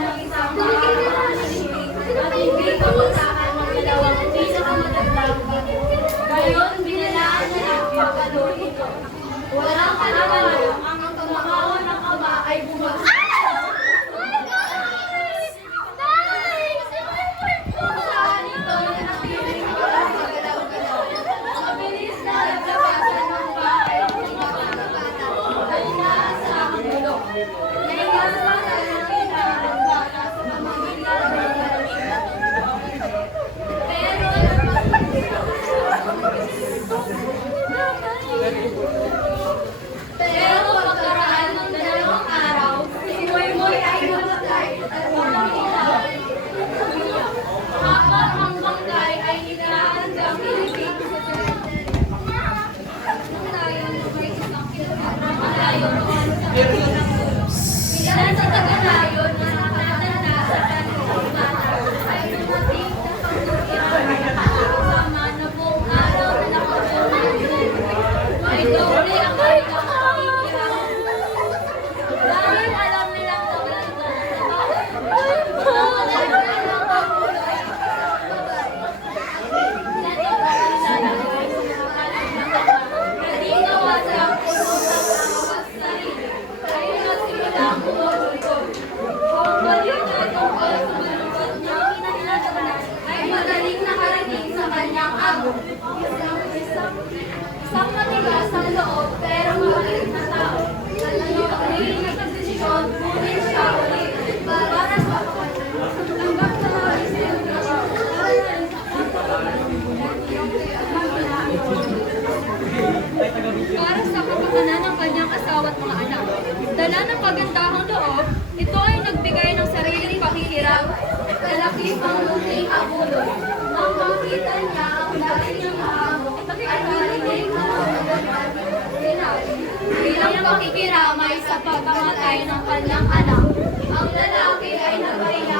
ng isang mahabang sinig at hindi kamagsakan ng dalawang pinakamadagdag. Gayon, binalaan niya ang pagkaluhin ito. Walang kalaman ang kamakawan ng ama ay bumagsak. Saan ito natiling walang magalaw-galaw. Mabilis na naglabasan ng bahay ng mga bata ay nasa ang bulok. Naingasa na nakita ang bata sa pamamagitan ng galing. Pero pagkaraan ng 2 araw, si Moy ay namatay at walang ilaw. Habang ang bangkay ay inahandang ilibig sa cemetery. Nang layon ay isang kilometro malayo doon sa kabila ng puno. Ilan sa taga-layon na nakatanda sa kanilang bata ay dumating na pagkukiraan kasama na buong araw na nakatulog. May doble ang kanilang nakikiraan. Dahil alam nilang tagalito sa bahay, nawalan na lang ang ulo ay isang babae. At lalagay sa pangalan ng ama, na di nawasang puno ng awas sarili, ay nagsimulang umulugod. Ang balita tungkol sa malungkot niyang kinahilaganan ay madaling nakarating sa kanyang amo. Isang matigas ang loob pero mabait na tao. Naging nagdesisyon, ngunit siya ulit para sa tanggap sa para sa kapakanan ng kanyang asawa at mga anak. Dala ng kagandahang loob, ito ay nagbigay ng sariling pakihirap. Kalakip ang munting abuloy. Nang makita niya ang dahil niyang amo, ay narinig na bilang pakikiramay sa pagkamatay ng kanyang anak. Ang lalaki ay nagpahinga